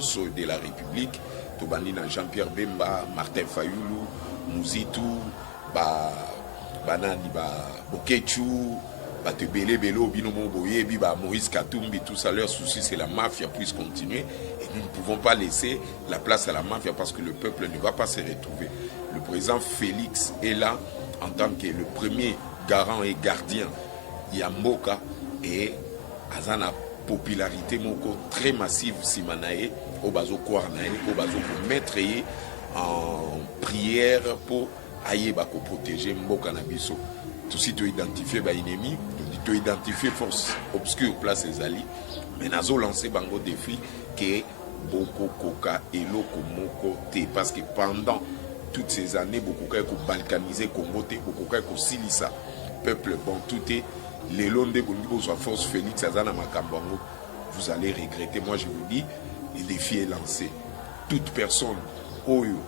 de la République, Tobanina Jean-Pierre Bemba, Martin Fayoulou, Mouzitou, Banani Bokechu, Batebele Belo, Binomo Boye, Maurice Katumbi, tout ça, leur souci c'est la mafia puisse continuer. Et nous ne pouvons pas laisser la place à la mafia parce que le peuple ne va pas se retrouver. Le président Félix est là en tant que le premier garant et gardien. Yamboka et Azana popularité moko très massive Simanae, Obazo Kouarnae, Obazo pour mettre en prière pour aïe bako protéger Mboka Nabiso. Tout si tu identifies ba ennemi, tu identifies force obscure place les alliés. Mais nazo lancé bango défi que Boko Koka et Loko Moko Te parce que pendant toutes ces années Boko Koka ko balkaniser Congo Te, Boko Koka ko silisa peuple bantou les Londés soit force Félix Azana Makambango, vous allez regretter. Moi je vous dis, le défi est lancé. Toute personne oyo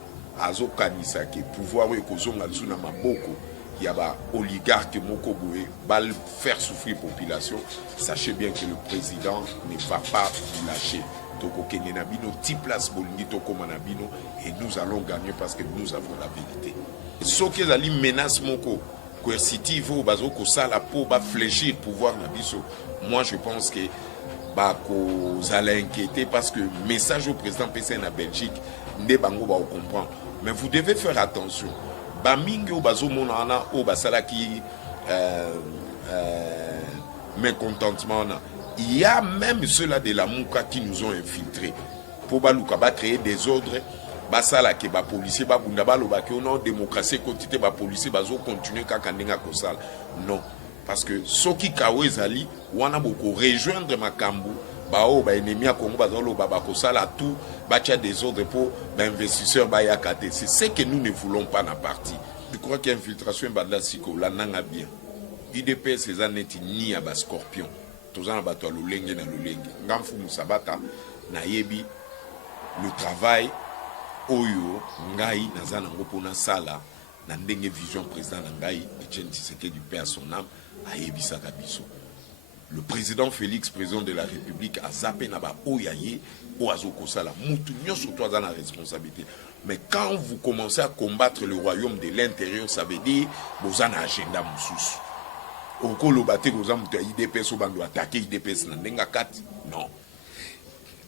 azo kanisa ke pouvoir oyo kozonga suna maboko yaba oligarque moko boye bal faire souffrir population, sachez bien que le président ne va pas vous lâcher. Toko kenena bino ti place bolingi toko manabino et nous allons gagner parce que nous avons la vérité. Soki zali menace moko coercitive au bazo ko sala pour ba fléchir pouvoir na biso. Moi je pense que ba ko zala inquiéter parce que message au président PC na Belgique nde bango ba comprendre. Mais vous devez faire attention. Ba mingi au bazo monana au basala ki mécontentement na. Il y a même ceux-là de la Mouka qui nous ont infiltrés pour baluka ba créer des ordres. Basala ke ba policier ba bunda ba loba ke non démocratie quantité ba policier bazo continuer kaka ndenga kosala non parce que soki kawe zali wana boko rejoindre makambu ba o ba ennemi a Congo bazo loba ba kosala tout ba tia des ordres pour ba investisseurs ba yakate c'est ce que nous ne voulons pas na parti. Je crois qu'il y a infiltration badla siko la nanga bien IDP ces années ni à ba scorpion tozana bato lolenge na lolenge ngamfu musabata na yebi le travail oyo ngai nazana ngopona sala na ndenge vision président ngai Etienne Tshisekedi du père son âme ayebisa kabiso. Le président Félix, président de la République, a zappé naba oyaye oazoko sala mutu nyoso toza na responsabilité. Mais quand vous commencez à combattre le royaume de l'intérieur, ça veut dire vous avez un agenda moussous. Okolo bate goza mutu IDPS so bando attaquer IDPS na ndenga kati non.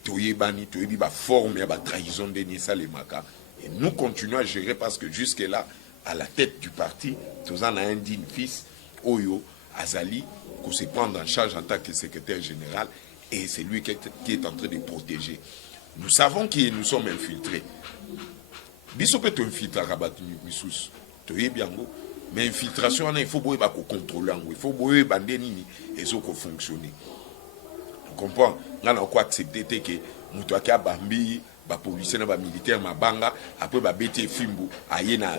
Toyebani, toyebi ba forme ya ba trahison de Nissa Lemaka. Et nous continuons à gérer parce que jusque-là, à la tête du parti, tous en a un digne fils, Oyo Azali, qu'on se prend en charge en tant que secrétaire général, et c'est lui qui est en train de protéger. Nous savons que nous sommes infiltrés. Biso peut infiltrer à Rabat Nissous, Toyebiango, mais infiltration, il faut contrôler, il faut bandeni et ça fonctionner. Comprends, on a quoi accepter que mutuaki bambi ba policier na ba militaire mabanga après ba bete fimbu aye na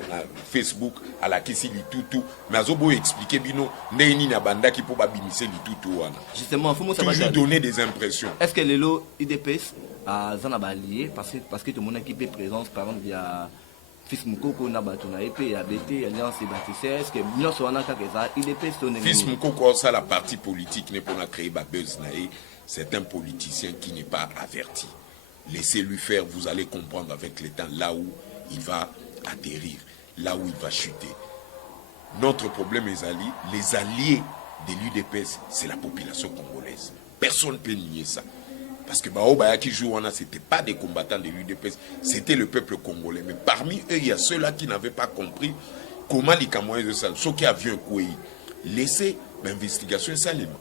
Facebook à la kisi litutu mais azobo expliquer bino ndeni na banda ki pour ba bimise litutu wana justement faut moi toujours donner des impressions. Est-ce que les lots IDPS à zana ba lié parce que tout le monde équipe présence par exemple il y a Fils Moukoko na bato na EP ya BT alliance bâtisseur est-ce que nyonso wana ka keza IDPS to Fils Moukoko ça la partie politique n'est pas créer ba buzz na c'est un politicien qui n'est pas averti. Laissez-lui faire, vous allez comprendre avec le temps là où il va atterrir, là où il va chuter. Notre problème, les alliés de l'UDPS, c'est la population congolaise. Personne ne peut nier ça. Parce que Baobaya qui joue, ce n'était pas des combattants de l'UDPS, c'était le peuple congolais. Mais parmi eux, il y a ceux-là qui n'avaient pas compris comment les Camerounais de ça, ceux qui avaient un coup, laissez l'investigation salement.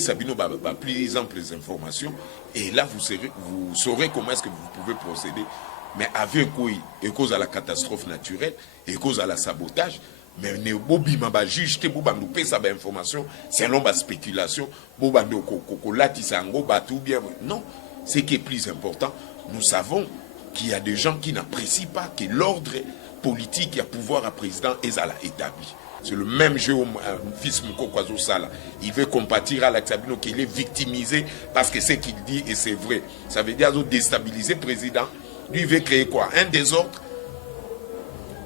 Sabino plus amples informations et là vous saurez comment est-ce que vous pouvez procéder. Mais avec quoi et cause à la catastrophe naturelle et cause à la sabotage, mais ne bobi maba juge te bobando pesa ba information selon ba spéculation bobando kokolati sango batu bien non, ce qui est plus important, nous savons qu'il y a des gens qui n'apprécient pas que l'ordre politique et pouvoir à président est à la établi. C'est le même jeu au fils Moukoko Sala. Il veut compatir à l'Axabino qu'il est victimisé parce que ce qu'il dit et c'est vrai. Ça veut dire déstabiliser le président. Lui, il veut créer quoi? Un désordre.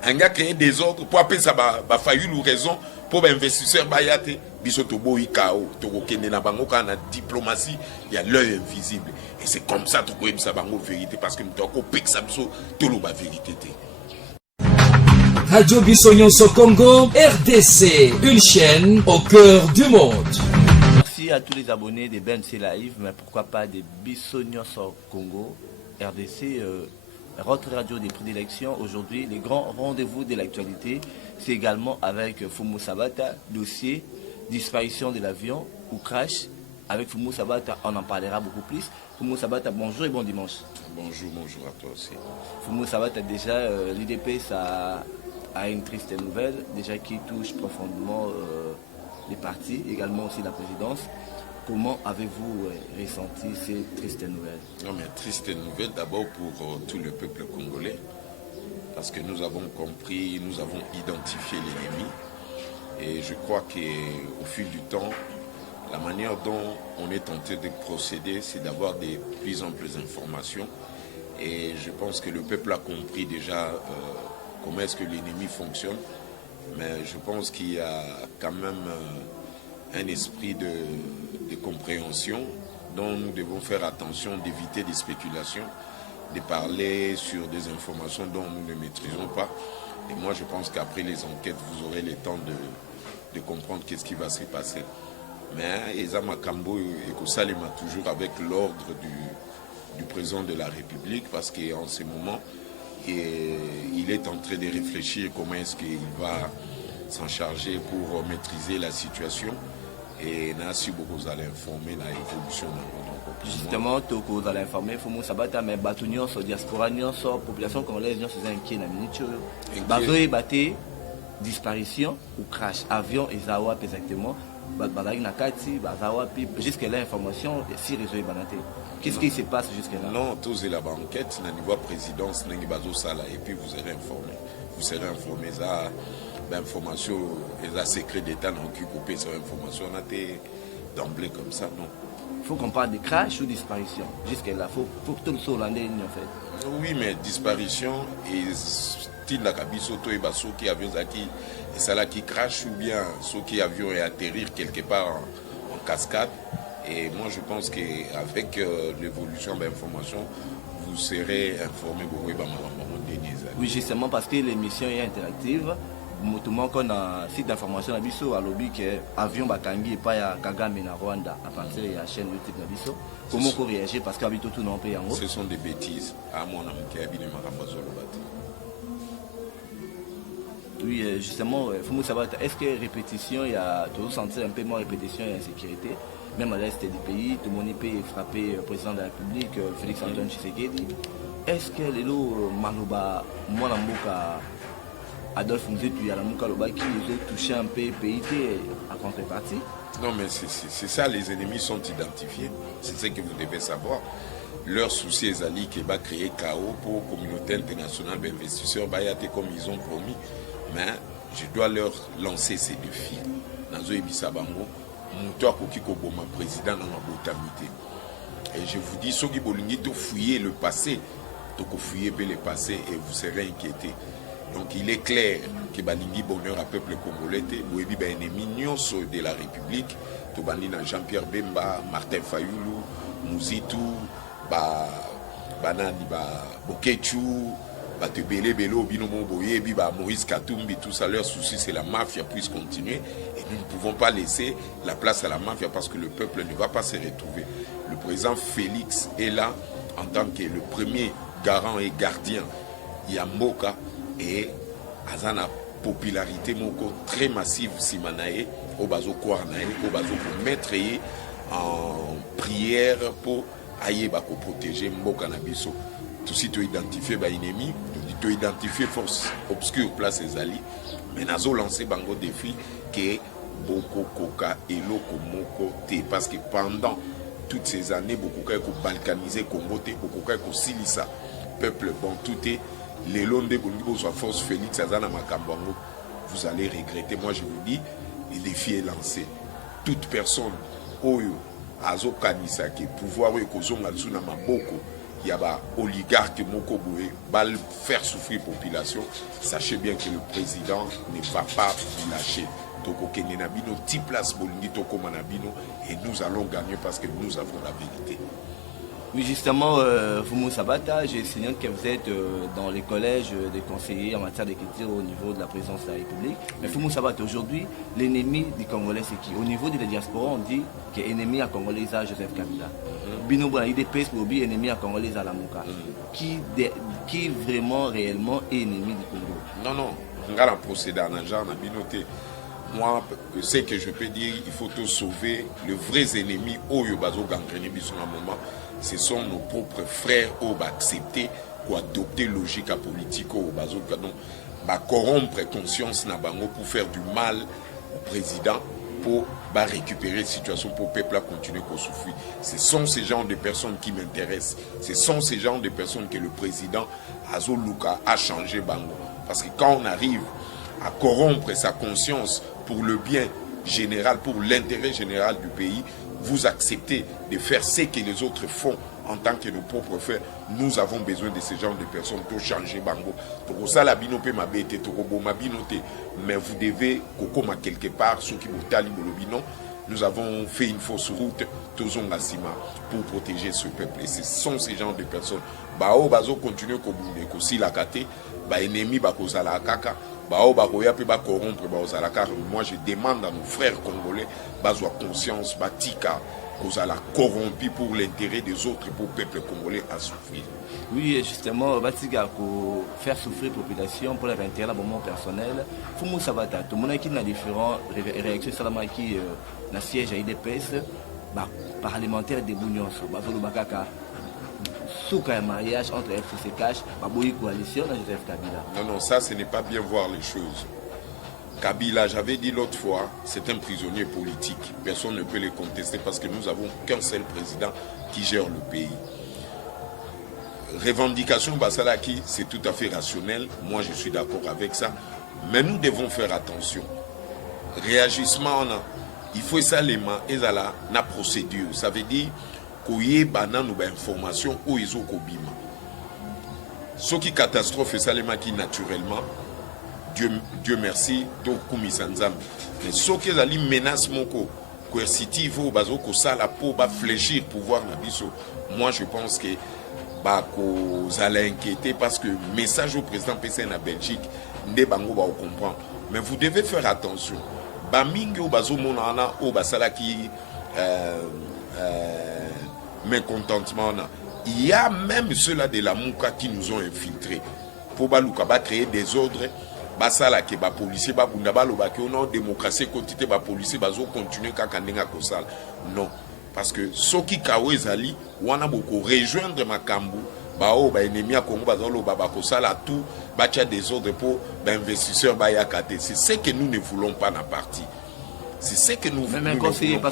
Un gars créer des ordres pour appeler ça Fayoulou raison pour l'investisseur bayate biso tobo ikao to kende na bango kana diplomatie il y a l'œil invisible et c'est comme ça to ko ebisa bango vérité parce que mto ko peksa biso to lo ba vérité te. Radio Biso Nyonso Congo, RDC, une chaîne au cœur du monde. Merci à tous les abonnés des BNC Live, mais pourquoi pas des Biso Nyonso Congo, RDC, votre radio des prédilections. Aujourd'hui, les grands rendez-vous de l'actualité, c'est également avec Fumu Sabata, dossier disparition de l'avion ou crash. Avec Fumu Sabata, on en parlera beaucoup plus. Fumu Sabata, bonjour et bon dimanche. Bonjour à toi aussi. Fumu Sabata, déjà, l'IDPS a une triste nouvelle, déjà qui touche profondément les partis, également aussi la présidence. Comment avez-vous ressenti ces tristes nouvelles? Non, mais triste nouvelle d'abord pour tout le peuple congolais, parce que nous avons compris, nous avons identifié l'ennemi. Et je crois qu'au fil du temps, la manière dont on est tenté de procéder, c'est d'avoir de plus en plus d'informations. Et je pense que le peuple a compris déjà comment est-ce que l'ennemi fonctionne. Mais je pense qu'il y a quand même un esprit de compréhension dont nous devons faire attention, d'éviter des spéculations, de parler sur des informations dont nous ne maîtrisons pas. Et moi, je pense qu'après les enquêtes, vous aurez le temps de comprendre qu'est-ce qui va se passer. Mais Eza Makambo et Kosalema toujours avec l'ordre du président de la République, parce qu'en ce moment, il est en train de réfléchir comment est-ce qu'il va s'en charger pour maîtriser la situation. Et Nassi beaucoup allez informer la évolution de justement, Toko allez informer, Fumu Sabata, mais Batunion, diaspora, population congolaise, c'est inquiet, la minute. Bazoé Baté, disparition ou crash, avion et Zawap exactement. Jusqu'à là, l'information, si réseau est banaté. Qu'est-ce qui se passe jusque-là? Non, tous la banquette, na niveau présidence, et puis vous serez informé. Vous serez informé. L'information, les secrets d'État n'ont occupé cette information, on a été d'emblée comme ça, non. Il faut qu'on parle de crash ou disparition. Jusque-là, il faut que tout le monde en fait. Oui, mais disparition et style la Kabisoto et ceux qui avions acquis et ça là qui crash ou bien ceux qui avions et atterrir quelque part en cascade. Et moi je pense qu'avec l'évolution de l'information, vous serez informé. Oui, justement parce que l'émission est interactive. Motument qu'on a site d'information à Bisso à lobby que avion Bakangi et pas à Kagame na Rwanda à partir de la chaîne YouTube de Bisso. Comment on réagit parce qu'habituellement tout non payé en ce sont des bêtises. À mon ami qui habite Marambazo Lobati. Oui, justement, il faut savoir, est-ce que répétition, il y a toujours senti un peu moins répétition et insécurité, même à l'est du pays, tout le monde peut frapper le président de la République, Félix Antoine Tshisekedi. Est-ce que les lots Manoba, moi la mouka, Adolphe Mzetu, la mouka Loba qui les ont touché un peu PIT à contrepartie? Non, mais c'est ça, les ennemis sont identifiés, c'est ce que vous devez savoir. Leur souci est Ali qui va créer chaos pour la communauté internationale d'investisseurs, comme ils ont promis. Mais je dois leur lancer ces défis. Nazo Ebisa Bango, Moutoua Kokiko Boma, président dans ma botamité. Et je vous dis, ceux qui bolingi to fouiller le passé, to fouiller le passé et vous serez inquiétés. Donc il est clair que Balingi bonheur à peuple congolais, Boebi ba ennemi nyonso de la République, to bandina Jean-Pierre Bemba, Martin Fayoulou, Mouzitou, Banani Bokechu, Maurice Katumbi, tout ça, leur souci c'est la mafia puisse continuer et nous ne pouvons pas laisser la place à la mafia parce que le peuple ne va pas se retrouver. Le président Félix est là en tant que le premier garant et gardien Yamboka et Azana popularité moko très massive Simanae au bazo Kouarnae au bazo pour mettre en prière pour aïe bako protéger Mboka Nabiso. Tout si tu identifies l'ennemi, tu identifies force obscure place les alliés. Mais nous avons lancé bango défi que beaucoup coca et loko moko te parce que pendant toutes ces années beaucoup de balkaniser Congo te beaucoup de silisa peuple bon tout est les londes de soit force Félix Azana Makambango vous allez regretter. Moi je vous dis le défi est lancé. Toute personne oyo azo kanisa ke pouvoir oyo kozonga suna maboko il y a oligarque moko boye bal faire souffrir population. Sachez bien que le président ne va pas vous lâcher. tokokende na bino ti place bolingi tokoma na bino et nous allons gagner parce que nous avons la vérité. Oui, justement, Fumu Sabata, j'ai signé que vous êtes dans les collèges des conseillers en matière d'écriture au niveau de la présidence de la République. Mais Fumu Sabata, aujourd'hui, l'ennemi du Congolais, c'est qui? Au niveau de la diaspora, on dit que l'ennemi à Congolais, c'est Joseph Kabila. Bino Bona, IDPS, Bobi, ennemi à Congolais, à la Mouka. Qui vraiment, réellement est ennemi du Congo? Non, non, on a procédé à un genre, moi, ce que je peux dire, il faut tout sauver. Les vrais ennemis, ce sont nos propres frères qui ont accepté, qui ont adopté logique politique, qui ont corrompre conscience pour faire du mal au président, pour récupérer la situation, pour le peuple continuer à souffrir. Ce sont ces genres de personnes qui m'intéressent. Ce sont ces genres de personnes que le président Azo Luka a changé Bango. Parce que quand on arrive à corrompre sa conscience pour le bien général, pour l'intérêt général du pays, vous acceptez de faire ce que les autres font en tant que nos propres frères. Nous avons besoin de ce genre de personnes pour changer Bango. Mais vous devez, quelque part, ceux qui vous nous avons fait une fausse route pour protéger ce peuple. Et ce sont ces genres de personnes. Bao bazo continue à si la kate, ba ennemi ba kozala kaka, bao ba koya pe ba corrompre ba ozala kaka. Moi je demande à nos frères congolais bazo conscience ba tika kozala corrompu pour l'intérêt des autres, pour le peuple congolais à souffrir. Oui, justement, Batiga, pour faire souffrir la population, pour leur intérêt, le moment personnel, Fumu Sabata, tout le monde qui a différentes réactions, Salama qui na siège à IDPS, parlementaire de Bounions, Bazolo Bakaka, Souka un mariage entre FCC Cash, Baboui coalition, Joseph Kabila. Non, non, ça ce n'est pas bien voir les choses. Kabila, j'avais dit l'autre fois, c'est un prisonnier politique. Personne ne peut le contester parce que nous n'avons qu'un seul président qui gère le pays. Revendication Basalaki, c'est tout à fait rationnel. Moi, je suis d'accord avec ça. Mais nous devons faire attention. Réagissement, il faut ça les mains et ça la procédure. Ça veut dire qu'il y ait une information où ils ont kobima. Ce qui catastrophe, ça les mains qui naturellement, Dieu merci, donc kumisanzam. Mais ce qui est une menace moko coercitive ou bazo ko ça la peau va fléchir pouvoir nabiso. Moi, je pense que vous allez inquiéter parce que le message au président PCN à Belgique, comprendre. Mais vous devez faire attention. Bamingi ou bazo monana ou basala qui mécontentement. Il y a même ceux-là de la Mouka qui nous ont infiltrés. Pour balouka créer des ordres. Basala qui ba policier ba bunda ba loba que on démocratie quantité ba policier bazo continuer kakandenga kosala. Non. Parce que ceux qui kawezali wana beaucoup rejoindre Makambu bao ba ennemi à Congo bazalo baba kosala tout bacha des ordres pour investisseurs ba yakate. C'est ce que nous ne voulons pas dans parti. C'est ce que nous voulons pas.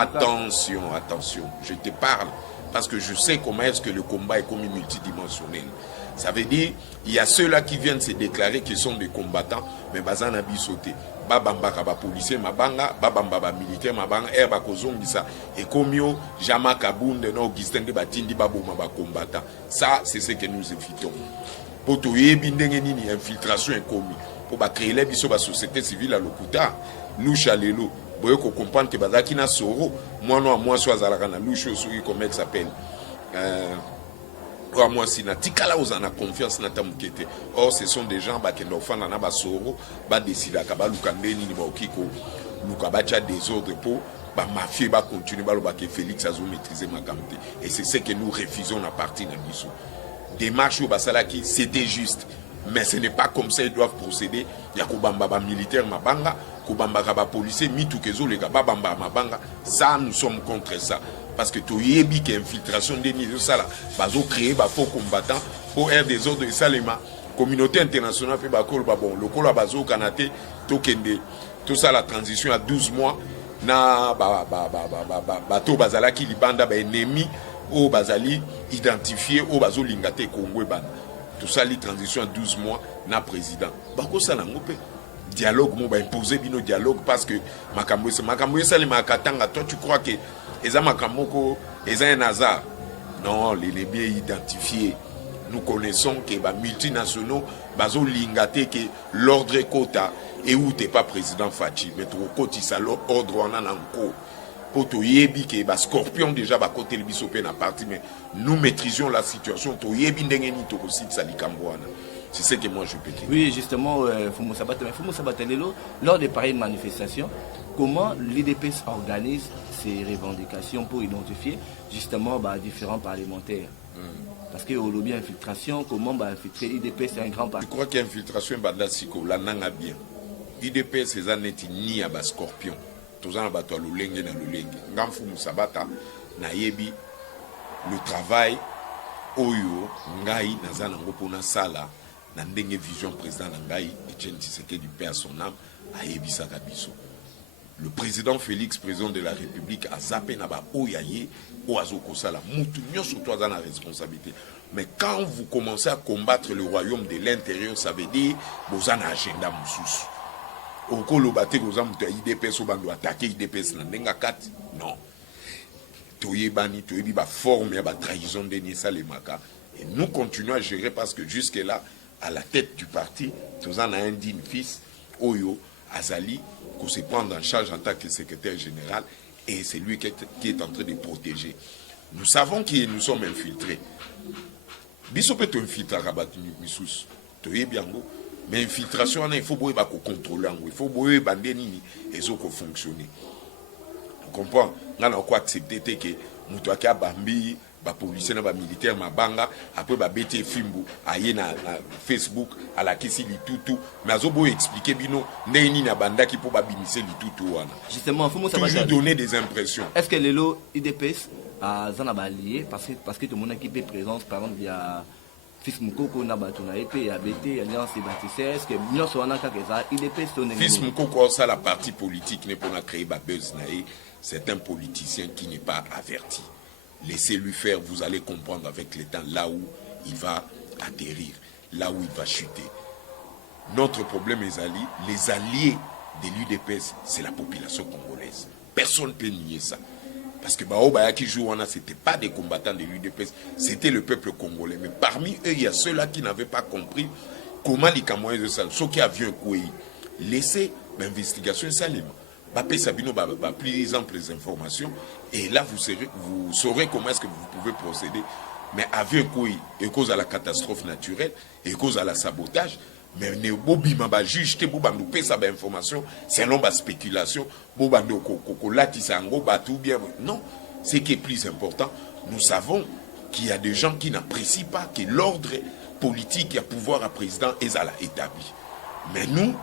Attention, je te parle parce que je sais comment est-ce que le combat est comme multidimensionnel. Ça veut dire il y a ceux-là qui viennent se déclarer qu'ils sont des combattants mais bazana bisoté. Babamba kaba policier mabanga babamba militaire mabanga ba kozongisa et komio jama kabunde no Augustin de batindi baboma ba combattant. Ça c'est ce que nous évitons. Pour to yebi ndenge nini infiltration incomi pour ba créer les biso ba société civile à lokuta lusha lelo boye ko comprendre que bazaki na soro moi non moi so azalaka na lusha soki comment il s'appelle moi si na tikala ozana confiance na tamukete. Or ce sont des gens qui n'ont pas na ba soro ba décider ka ba lukandeni ni ba okiko luka ba cha des ordres pour ba mafia ba continuer ba loba que Félix azo maîtriser Makamte et c'est ce que nous refusons à partir de biso. Démarche au basala qui c'était juste mais ce n'est pas comme ça ils doivent procéder. Ya ko bamba ba militaire mabanga ko bamba ba policier mitu kezo le ba bamba mabanga. Ça nous sommes contre ça. Parce que tu y que infiltration des niveaux ça là bazo créer ba faux combattants pour air des ordres de salema communauté internationale fait ba kol ba bon le kol bazo kanaté to kende tout ça la transition à 12 mois na bato bazala ki libanda ba ennemi au bazali identifié au bazo lingate Congo ban tout ça la transition à 12 mois na président bako ça na ngopé dialogue mo ba imposer bino dialogue parce que makambo ça les makatanga toi tu crois que Eza makamoko, eza un hasard. Non, les bien identifiés. nous connaissons que les multinationaux bazo lingate que l'ordre kota et où t'es pas président Fachi mais trop koti ça l'ordre on a encore pour to yebi que ba scorpion déjà ba côté le bisopé na parti mais nous maîtrisions la situation to yebi ndenge ni to site ça likambwana. C'est ce que moi je peux dire. Oui, justement, Fumo Sabatelelo, lors de pareilles manifestations, comment l'IDPS organise ses revendications pour identifier justement différents parlementaires? Parce que au lobby infiltration, comment infiltrer l'IDPS, c'est un grand parti. Je crois qu'infiltration est la siko, la nanga bien. IDPS, c'est un neti ni à bas scorpion. Tous en abattoir le lengue na le lengue. Ngam Fumo Sabata, na yebi, le travail, oyo, ngai, nazana ngopona sala. Na ndenge vision président Nangai Etienne Tshisekedi du père son âme a yebisa kabiso. Le président Félix, président de la République, a zappé naba oyaye oazoko sala mutu nyoso to dans la responsabilité. Mais quand vous commencez à combattre le royaume de l'intérieur, ça veut dire vous avez un agenda mususu. Okolo bate koza mutu IDPS obando attaquer IDPS na ndenga 4. Non. Toyebani toyebi ba forme ya ba trahison de Nissa Lemaka et nous continuons à gérer parce que jusque là à la tête du parti, nous en a un digne fils, Oyo Azali, qu'on se prend en charge en tant que secrétaire général, et c'est lui qui est en train de protéger. Nous savons que nous sommes infiltrés. Biso peut infiltrer à Rabat Missous, mais infiltration, il faut contrôler, il faut bandeni et ça fonctionner. On comprend, on a quoi accepter que nous avons Bambi. Ba policier na ba militaire mabanga après ba bete fimbu aye na Facebook ala kisi litutu mais azobo expliquer bino ndeni na banda ki pour ba bimisa litutu wana justement faut toujours donner des impressions. Est-ce que lelo IDPS a zana ba lié parce que tout le monde qui peut présence par exemple il y a Fils Mukoko na bato na EP ya BT alliance des bâtisseurs est-ce que nyonso wana ka keza IDPS to Fils Mukoko ça la partie politique n'est pas créer ba buzz na c'est un politicien qui n'est pas averti. Laissez-lui faire, vous allez comprendre avec le temps là où il va atterrir, là où il va chuter. Notre problème, les alliés de l'UDPS, c'est la population congolaise. Personne ne peut nier ça. Parce que Baobaya qui joue, ce n'était pas des combattants de l'UDPS, c'était le peuple congolais. Mais parmi eux, il y a ceux-là qui n'avaient pas compris comment les Camerounais de ça, ceux qui avaient un coup, laissez l'investigation salement. Bapé Sabino, plus amples informations, et là vous saurez comment est-ce que vous pouvez procéder. Mais avec quoi et cause à la catastrophe naturelle, et cause à la sabotage, mais ne bobima ba juge te bobando pesa ba information, c'est non ba spéculation, bobando ko latisango ba tout bien. Non, ce qui est plus important, nous savons qu'il y a des gens qui n'apprécient pas que l'ordre politique et pouvoir à président est à la établi. Mais nous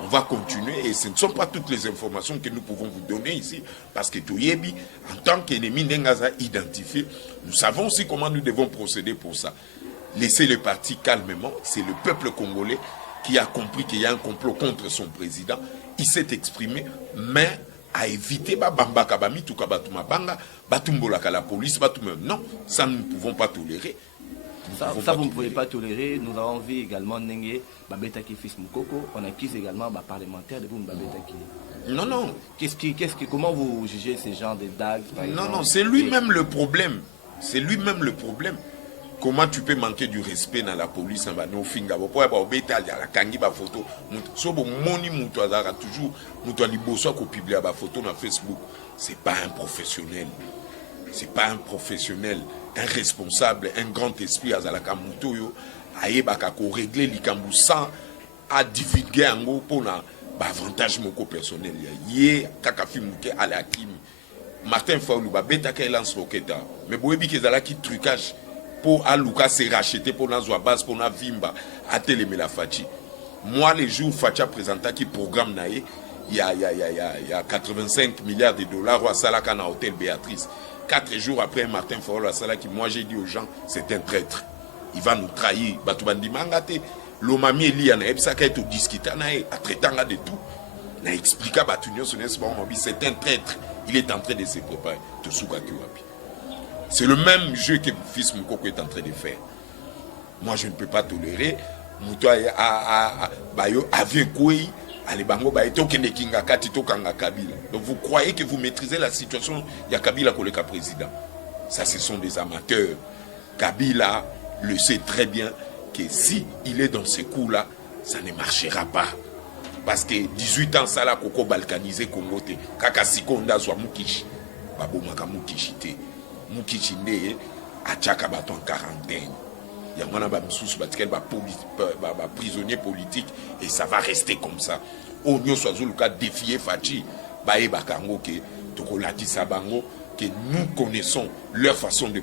on va continuer et ce ne sont pas toutes les informations que nous pouvons vous donner ici parce que Toyebi, en tant qu'ennemi Nengaza identifié, nous savons aussi comment nous devons procéder pour ça. Laissez le parti calmement, c'est le peuple congolais qui a compris qu'il y a un complot contre son président. Il s'est exprimé, mais à éviter la police, non, ça nous ne pouvons pas tolérer. Ça vous ne pouvez pas tolérer. Nous avons vu également Nengue Babetaki Fils Mukoko. On accuse également parlementaire de vous Babetaki. Non. Comment vous jugez ces genres de dagues? Non, c'est lui-même le problème. C'est lui-même le problème. Comment tu peux manquer du respect dans la police en no finga pour ba la kangi ba photo so bo moni muto azara toujours muto liboso ko publier ba photo na Facebook. C'est pas un professionnel. C'est pas un professionnel, un responsable, un grand esprit azalaka mutoyo ayebaka ko régler likambu sans à divulguer en gros pour na ba avantage moko personnel yé kaka fimuke ala kimi Martin Fayulu ba beta ka lance roketa mais boyebi ke zala ki trucage pour aluka se racheter pour na zwa base pour na vimba à Télémela Fachi. Moi les jours Fachi a présenté qui programme naé il y a 85 milliards de dollars au Salaka na hôtel Béatrice. 4 jours après Martin Fayulu à Salaki, moi j'ai dit aux gens c'est un traître. Il va nous trahir. Batubandi mangate l'omami Elia na ebisaka eto discuter na a traitanga de tout. Na expliquer batunyo c'est un traître. Il est en train de se préparer to suka kiwapi. C'est le même jeu que Fils Mukoko est en train de faire. Moi, je ne peux pas tolérer. Donc, vous croyez que vous maîtrisez la situation. Il y a Kabila qui est président. Ça, ce sont des amateurs. Kabila le sait très bien que si il est dans ces coups-là, ça ne marchera pas. Parce que 18 ans, ça l'a koko balkanisé Congo te. Kaka sikonda soit Mukichi. Babo maka Mukichi te. Mukichi ne achaka bato en quarantaine. Yamana ba msous batkel ba prisonnier politique et ça va rester comme ça. Onyo Swazuluka défier Fachi ba e bakango ke tokolati sabango que nous connaissons leur façon de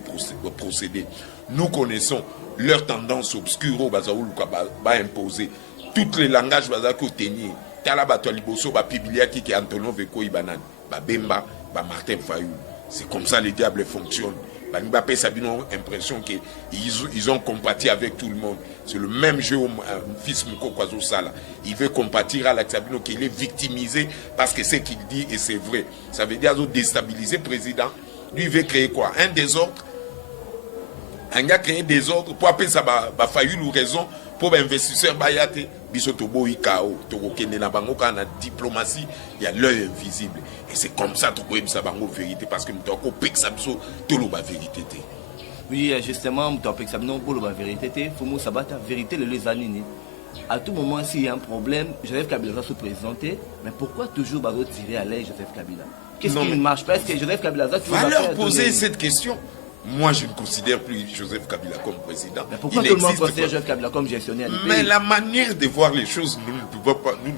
procéder. Nous connaissons leur tendance obscure au Bazaouluka ba imposer. Toutes les langages bazako tenir. Tala bato liboso ba pibilia qui Antonio Veko Ibanan, ba Bemba, ba Martin Fayou. C'est comme ça les diables fonctionnent. Mbappé Sabino impression qu'ils ont compati avec tout le monde. C'est le même jeu au fils Mouko Kwazo Sala. Il veut compatir à Sabino qu'il est victimisé parce que ce qu'il dit et c'est vrai. Ça veut dire déstabiliser le président. Lui il veut créer quoi? Un désordre. Il a créé des ordres pour appeler ça failli ou raison pour investisseurs bayate. Bisotobo Ikao, Torokene na bango quand la diplomatie, il y a l'œil invisible. Et c'est comme ça que tu ça bango vérité parce que nous avons piqué ça tout la vérité. Oui, justement, nous avons piqué ça pour la vérité. Faut nous sabattre vérité les années. À tout moment, s'il y a un problème, Joseph Kabila va se présenter. Mais pourquoi toujours tirer à l'aise Joseph Kabila? Qu'est-ce qui ne marche pas? Est-ce que Joseph Kabila va leur poser cette question? Moi, je ne considère plus Joseph Kabila comme président. Mais pourquoi tout le monde considère Joseph Kabila comme gestionnaire? Mais la manière de voir les choses, nous ne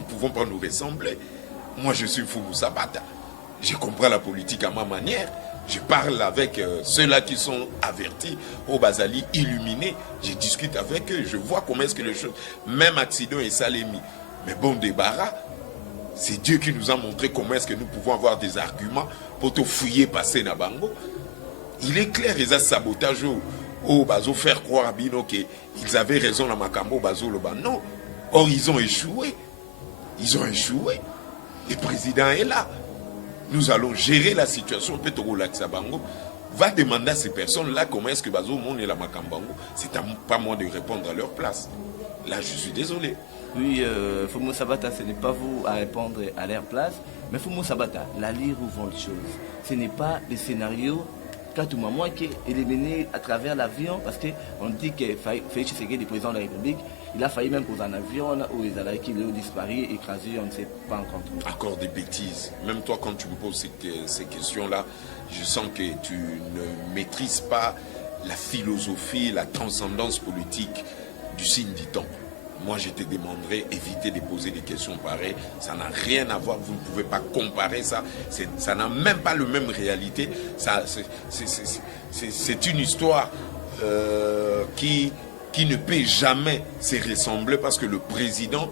pouvons pas nous ressembler. Moi, je suis Foumou Sabata. Je comprends la politique à ma manière. Je parle avec ceux-là qui sont avertis, au Bazali, illuminés. Je discute avec eux. Je vois comment est-ce que les choses... Même accident et Salemi. Mais bon débarras, c'est Dieu qui nous a montré comment est-ce que nous pouvons avoir des arguments pour te fouiller passer Nabango. Il est clair, ils ont sabotage au Bazo faire croire à Bino qu'ils avaient raison dans Makambo Bazo Loba. Non. Or, ils ont échoué. Ils ont échoué. Le président est là. Nous allons gérer la situation. Petro Laxabango va demander à ces personnes-là comment est-ce que Bazo Mon et la Makambango. C'est pas moi de répondre à leur place. Là, je suis désolé. Oui, Foumou Sabata, ce n'est pas vous à répondre à leur place. Mais Foumou Sabata, la lire ou vont les choses. Ce n'est pas le scénario moi qui est éliminé à travers l'avion parce qu'on dit que Félix Tshisekedi, le président de la République, il a failli même poser un avion où ils allaient qu'il disparu, écrasé, on ne sait pas encore. Encore des bêtises. Même toi, quand tu me poses ces questions-là, je sens que tu ne maîtrises pas la philosophie, la transcendance politique du signe du temps. Moi, je te demanderais éviter de poser des questions pareilles. Ça n'a rien à voir. Vous ne pouvez pas comparer ça. Ça n'a même pas la même réalité. C'est une histoire qui ne peut jamais se ressembler parce que le président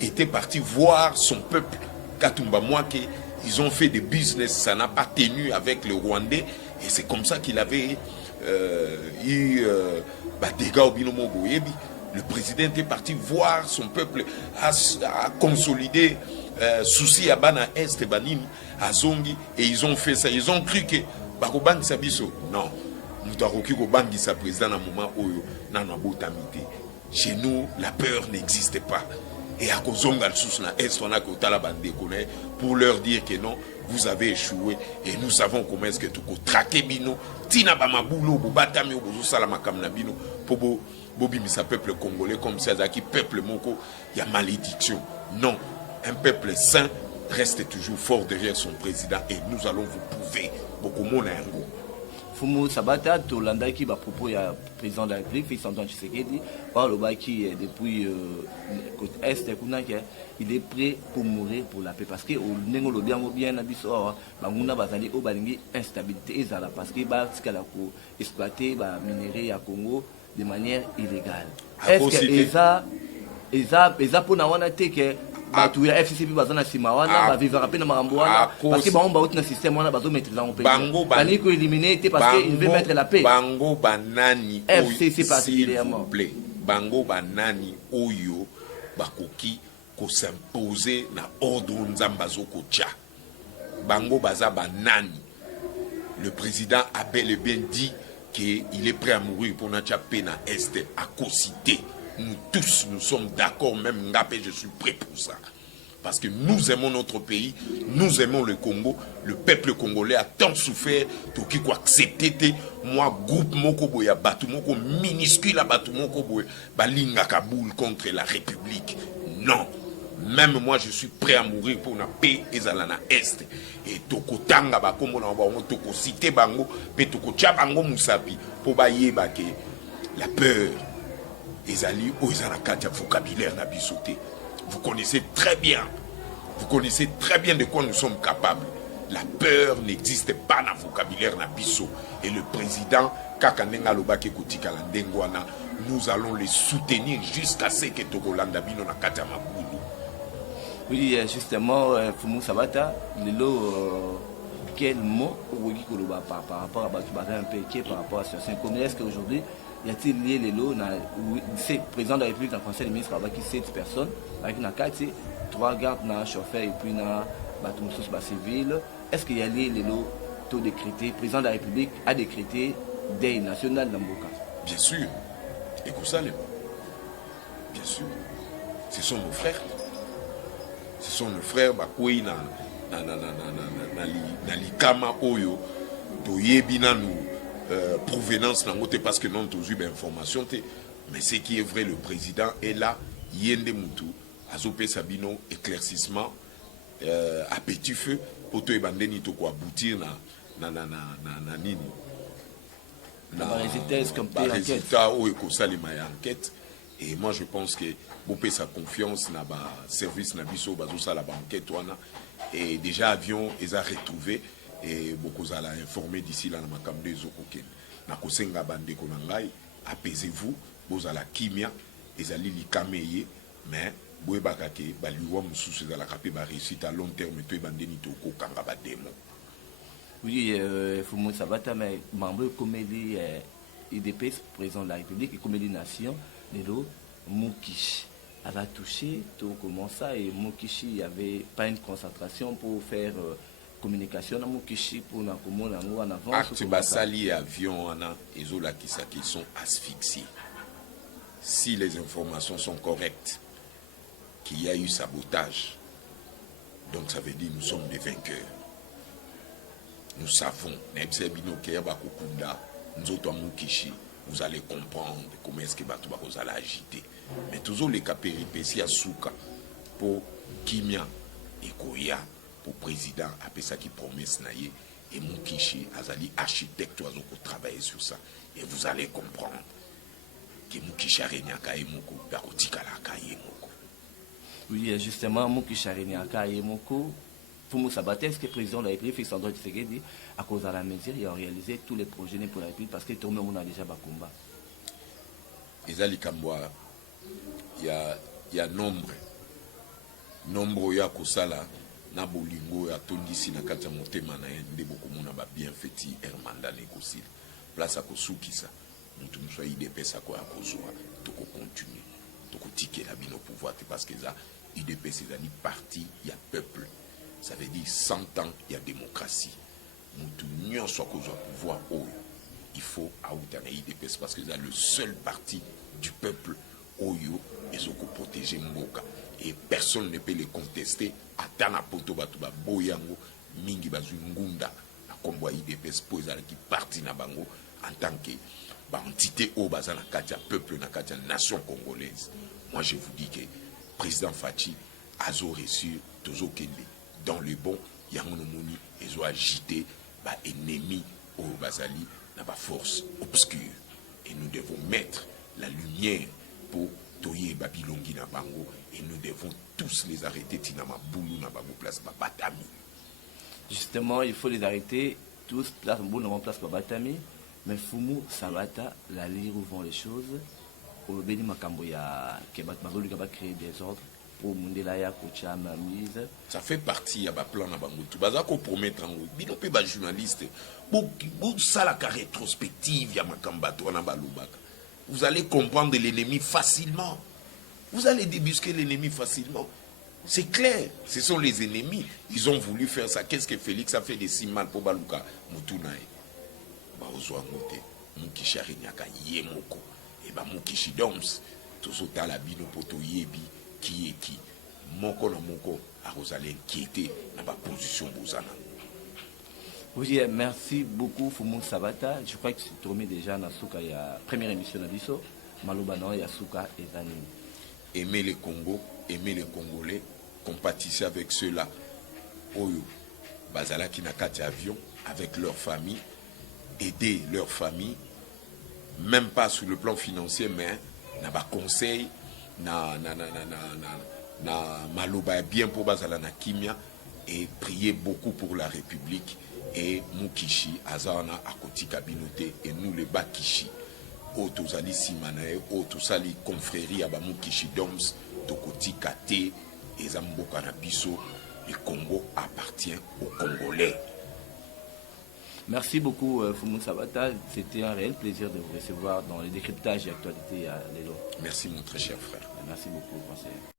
était parti voir son peuple. Katumba Mwake, ils ont fait des business. Ça n'a pas tenu avec le Rwandais. Et c'est comme ça qu'il avait eu des gars au Binomo Boyebi. Le président est parti voir son peuple à consolider souci à Bana Est, Banim, à Zongi, et ils ont fait ça. Ils ont cru que Bakobangi Sabiso. Non, nous avons cru que Bakobangi sa président à un moment où nous avons chez nous, la peur n'existe pas. Et à Kozonga Sousna Est, on a pour leur dire que non, vous avez échoué et nous savons comment est-ce que tu peux traquer Bino, Tina Bamabulo, Bobatami, Bozosalama Kamnabino, pour Bobi Misa peuple congolais comme Sazaki, peuple Moko, il y a malédiction. Non, un peuple saint reste toujours fort derrière son président et nous allons vous prouver beaucoup moins Yango. Foumou Sabata, Tolanda qui va propos du président de la République, Félix Antoine Tshisekedi, par le bas qui depuis côte est, il est prêt pour mourir pour la paix parce que au Nengo bien bien Nabiso, Banguna Bazali au Balingi instabilité ezala parce que bah exploiter bah minerai à Congo de manière illégale. Est-ce que Eza pour na que tu as FCC bazana simawana ba vivre rapide na maramboana parce que ba on ba autre système wana bazo maîtriser en pays. Bani ko éliminer parce qu'il veut mettre la paix. Bango banani FCC particulièrement. Bango banani oyo bakoki ko s'imposer na ordre nzambazo ko tcha. Bango baza banani. Le président a bel et bien dit qu'il est prêt à mourir pour notre paix na Est à cociter. Nous tous, nous sommes d'accord, même Ngapé, je suis prêt pour ça. Parce que nous aimons notre pays, nous aimons le Congo. Le peuple congolais a tant souffert. Tout qui quoi accepter moi groupe moko boya batu moko minuscule à batu moko boya balinga Kaboul contre la République. Non. Même moi je suis prêt à mourir pour la paix et zalana est. Et toko tanga ba kombo na ba toko cité bango pe toko tia bango musapi pour ba yeba ke la peur ezali o ezana kati vocabulaire na bisoté. Vous connaissez très bien de quoi nous sommes capables. La peur n'existe pas dans le vocabulaire na biso. Et le président Kakanenga Lobake Kotika Landengwana, nous allons les soutenir jusqu'à ce que Togolanda Bino na kati Maboulou. Oui, justement, Fumu Sabata, quel mot par rapport à Batoubaga un peu par rapport à ce comme est-ce qu'aujourd'hui y a-t-il lié les lots c'est président de la République dans le conseil des ministres avec 7 personnes avec une carte 3 gardes na chauffeur et puis na batumsos civil. Est-ce qu'il y a lié les lots taux décrété président de la République a décrété deuil national dans Mboka? Bien sûr. Et Koussalem. Bien sûr. Ce sont nos frères. Ce sont nos frères bakoué na likama oyo toyebi nanu provenance nangote parce que non tous eu information mais ce qui est vrai le président est là yende mutu azope sabino éclaircissement à petit feu pour to ebandeni to ko aboutir na nini na résultat oyo ko salima enquête. Et moi je pense que bopé sa confiance na ba service na biso bazo sala ba enquête wana et déjà avion les a retrouvés et beaucoup à la informer d'ici là na makambo ezokoken na kosenga bande ko nangai apaisez-vous vous à la kimia ezali likameye mais boyebaka ke baliwa mususu ezala kapé ba réussite à long terme to ebandeni to ko kanga ba demo. Oui, Fumu Sabata mais membre comédie IDPS président de la République et comédie nation Lelo Mukishi a touché tout comment ça et Mukishi il y avait pas une concentration pour faire communication na Mukishi pour na komona en avance acte basali avion ana ezola qui sont asphyxiés. Si les informations sont correctes qu'il y a eu sabotage, donc ça veut dire nous sommes des vainqueurs. Nous savons Nebsebino Keba Kokunda nous autres Mukishi. Vous allez comprendre comment est-ce que Batouba vous allez agiter. Mais toujours les cas péripéties à Souka pour Kimia et Koya pour président après ça qui promesse naïe et Mukishi Azali architecte oiseau pour travailler sur ça et vous allez comprendre que Mukishi Arenyaka et Moko Bakotika la Moko. Oui, justement Mukishi Arenyaka et Moko. Pour Moussa Bates, que le président de la République, Félix Antoine Tshisekedi, à cause de la mesure, il a réalisé tous les projets pour la République parce que tout le monde a déjà combat. Il y a nombre ya kosala na bolingo ya tondisi na kati ya motema na nde bokomona ba bien feti hermandane kosila place à kosukisa mutu muswa IDPS ko ya kozwa to ko continuer to ko tikela bino pouvoir parce que ça IDPS c'est une partie ya peuple. Ça veut dire 100 ans, il y a démocratie. Nous sommes au pouvoir. Il faut avoir IDPS parce que c'est le seul parti du peuple Oyo et qui protéger Mboka. Et personne ne peut les contester. Atana poto batuba boyango mingi bazu ngunda na kombo IDPS pour qui parti na bango en tant que entité au bazana katia peuple na katia nation congolaise. Moi je vous dis que président Fachi a reçu Tozo Kende. Dans le bon, il y a un moni, ils ont agité bah, ennemi au Bazali, dans la force obscure. Et nous devons mettre la lumière pour Toye Babilongi na Bango. Et nous devons tous les arrêter, Tinama Boulou na Bango, place Babatami. Justement, il faut les arrêter, tous, place Boulou, place Babatami. Mais Fumu, Sabata, la lire où vont les choses. Au Béni Makamboya, Kebat Bagolu, qui va créer des ordres. Ça fait partie à plan na bango tout bazako promettre ngo bino pe ba journaliste bo ça la rétrospective ya makambato na balubaka vous allez comprendre l'ennemi facilement, vous allez débusquer l'ennemi facilement, c'est clair, ce sont les ennemis, ils ont voulu faire ça. Qu'est-ce que Félix a fait de si mal pour baluka mutunae ba ozwa ngote Mukishi Arenyaka yemoko et ba Mukishi doms tozo tala bino poto yebi qui est qui moko na moko akozala inquiété na baposition bozana. Oui, merci beaucoup Fumu Sabata. Je crois que c'est tourné déjà dans la première émission de Bisso. Malobano et Asuka et Zanini. Aimer le Congo, aimer les Congolais, compatissez avec ceux-là. Oyo, Bazala qui n'a qu'à avion avec leur famille, aider leur famille, même pas sur le plan financier, mais na ba conseil, na maloba bien pour Bazala na kimia et prier beaucoup pour la République et Mukishi, Azana Akoti Kabinote et nous les Bakishi. Otozali Simanae, Otosali confrérie à Mukishi Doms, Tokoti Kate, et Zambo Kanabiso. Le Congo appartient aux Congolais. Merci beaucoup Fumu Sabata. C'était un réel plaisir de vous recevoir dans les décryptages et actualités à l'Elo. Merci mon très cher frère. Merci beaucoup, conseiller.